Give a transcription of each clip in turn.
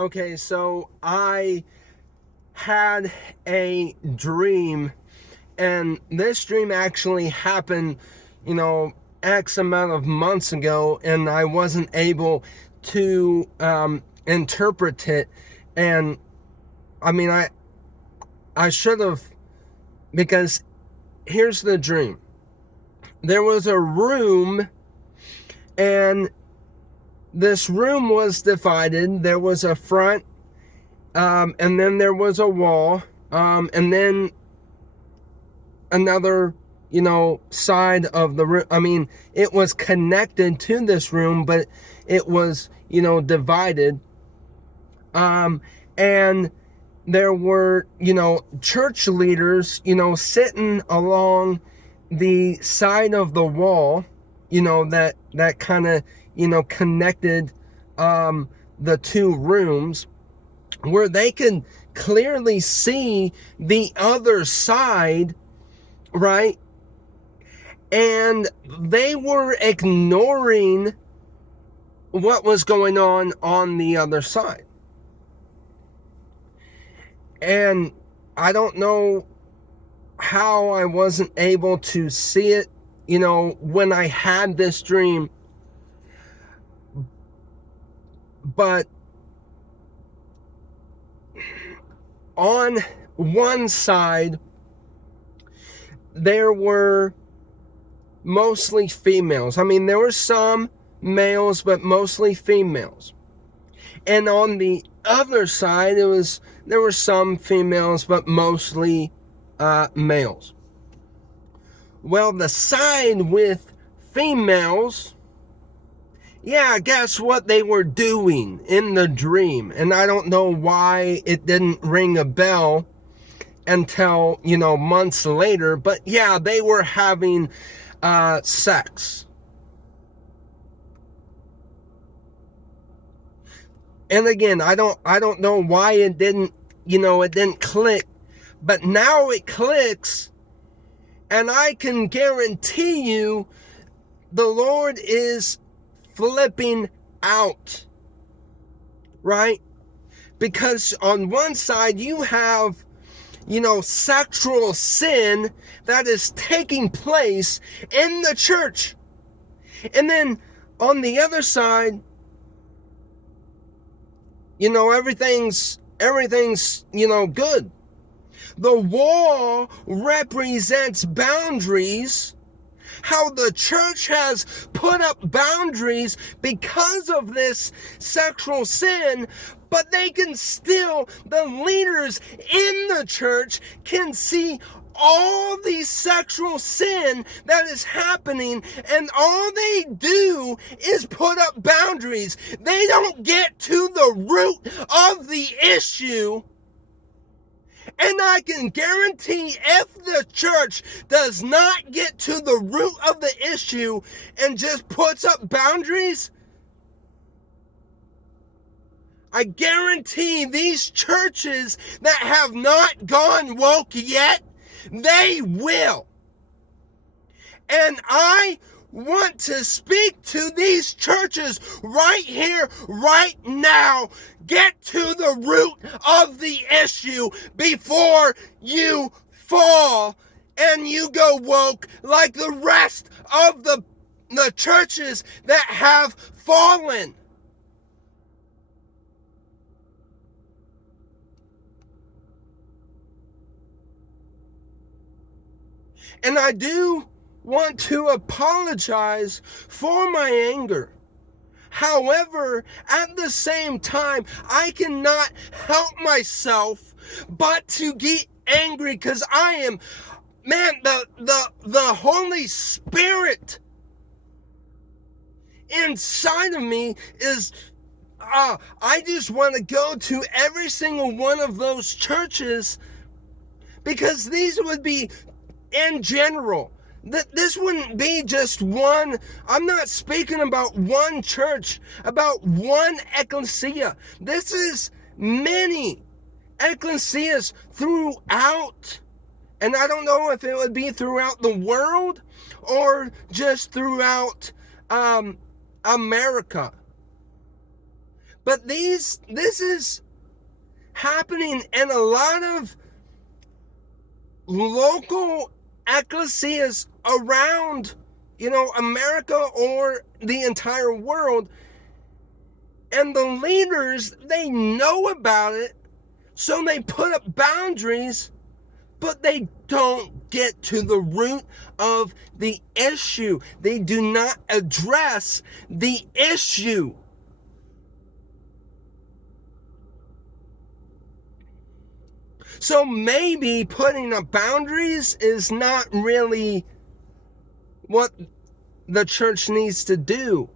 Okay, so I had a dream, and this dream actually happened, you know, X amount of months ago, and I wasn't able to interpret it. And I mean, I should have, because here's the dream. There was a room, and this room was divided. There was a front, and then there was a wall, and then another, side of the room. I mean, it was connected to this room, but it was, divided. And there were, church leaders, sitting along the side of the wall, that kind of, connected, the two rooms, where they could clearly see the other side, right? And they were ignoring what was going on the other side. And I don't know how I wasn't able to see it, when I had this dream. But on one side, there were mostly females. I mean, there were some males, but mostly females. And on the other side, there were some females, but mostly males. Well, the side with females, yeah, guess what they were doing in the dream? And I don't know why it didn't ring a bell until, months later. But yeah, they were having sex. And again, I don't know why it didn't click, but now it clicks, and I can guarantee you the Lord is flipping out, right? Because on one side you have, sexual sin that is taking place in the church. And then on the other side, everything's, good. The wall represents boundaries, how the church has put up boundaries because of this sexual sin, but they can still, the leaders in the church can see all the sexual sin that is happening, and all they do is put up boundaries. They don't get to the root of the issue. And I can guarantee if the church does not get to the root of the issue and just puts up boundaries, I guarantee these churches that have not gone woke yet, they will. And I want to speak to these churches right here, right now. Get to the root of the issue before you fall and you go woke like the rest of the churches that have fallen. And I do want to apologize for my anger. However, at the same time, I cannot help myself but to get angry, because I am, man, the Holy Spirit inside of me is, I just want to go to every single one of those churches, because these would be in general. This wouldn't be just one. I'm not speaking about one church, about one ecclesia. This is many ecclesias throughout. And I don't know if it would be throughout the world or just throughout America. But this is happening in a lot of local ecclesias around, America or the entire world. And the leaders, they know about it, so they put up boundaries, but they don't get to the root of the issue. They do not address the issue. So maybe putting up boundaries is not really what the church needs to do.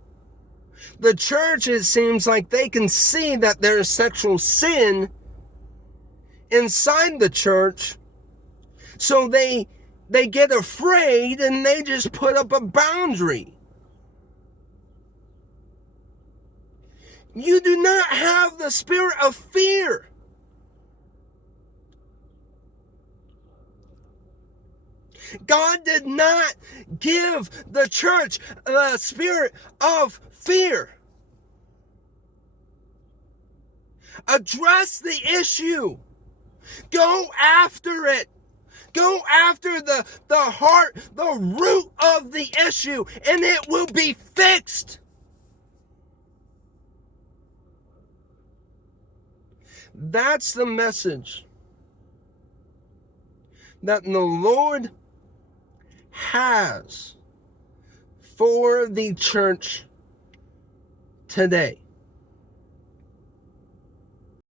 The church, it seems like they can see that there is sexual sin inside the church, so they get afraid and they just put up a boundary. You do not have the spirit of fear. God did not give the church the spirit of fear. Address the issue. Go after it. Go after the heart, the root of the issue, and it will be fixed. That's the message that the Lord has for the church today.